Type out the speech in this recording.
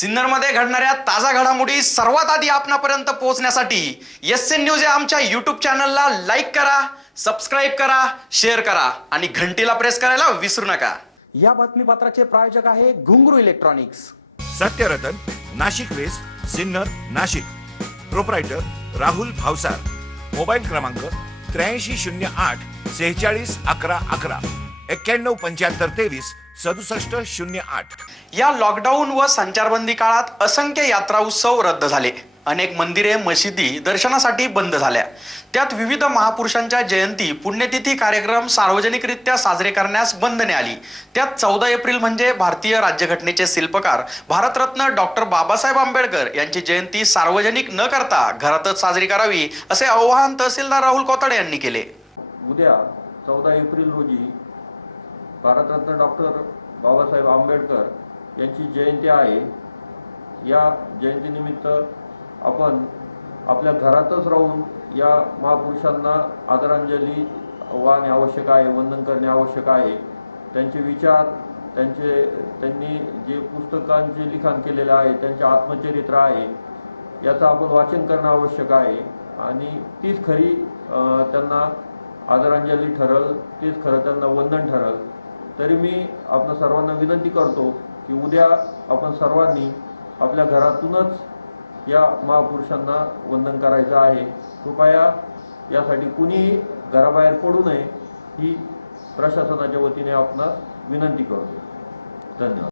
सिन्नरमध्ये घडणाऱ्या ताजा घडामोडी सर्वात आधी आपणापर्यंत पोहोचण्यासाठी एस एन न्यूज या आमच्या युट्यूब चॅनलला लाईक करा सबस्क्राईब करा शेअर करा आणि घंटीला प्रेस करायला विसरू नका. या बातमीपत्राचे प्रायोजक आहे Ghungru electronics Satyaratan Nashik west Sinnar Nashik. Proprietor Rahul Bhavsar. Mobile क्रमांक त्र्याऐंशी शून्य आठ सेहेचाळीस अकरा अकरा. एक्क्याण्णव पंच्याहत्तर तेवीस सदुसष्ट शून्य आठ. या लॉकडाऊन व संचारबंदी काळात असंख्य यात्रा उत्सव रद्द झाले. अनेक मंदिरे मशिदी दर्शनासाठी बंद झाल्या. त्यात विविध महापुरुषांच्या जयंती पुण्यतिथी कार्यक्रम सार्वजनिकरित्या साजरे करण्यास बंधने आली. त्यात चौदा एप्रिल म्हणजे भारतीय राज्यघटनेचे शिल्पकार भारतरत्न डॉक्टर बाबासाहेब आंबेडकर यांची जयंती सार्वजनिक न करता घरातच साजरी करावी असे आवाहन तहसीलदार राहुल कोताडे यांनी केले. उद्या चौदा एप्रिल रोजी भारतरत्न डॉक्टर बाबासाहेब आंबेडकर यांची जयंती आहे. या जयंतीनिमित्त आपण आपल्या घरातच राहून या महापुरुषांना आदरांजली वाहणे आवश्यक आहे वंदन करणे आवश्यक आहे. त्यांचे विचार त्यांचे त्यांनी जे पुस्तकांचे लिखाण केलेलं आहे त्यांचे आत्मचरित्र आहे याचं आपण वाचन करणं आवश्यक आहे. आणि तीच खरी त्यांना आदरांजली ठरल तेच खरं त्यांना वंदन ठरल. तरी मी आपण सर्वांना विनंती करतो की उद्या आपण सर्वांनी आपल्या घरातूनच या महापुरुषांना वंदन करायचं आहे. कृपया यासाठी कुणीही घराबाहेर पडू नये ही प्रशासनाच्या वतीने आपणास विनंती करतो. धन्यवाद.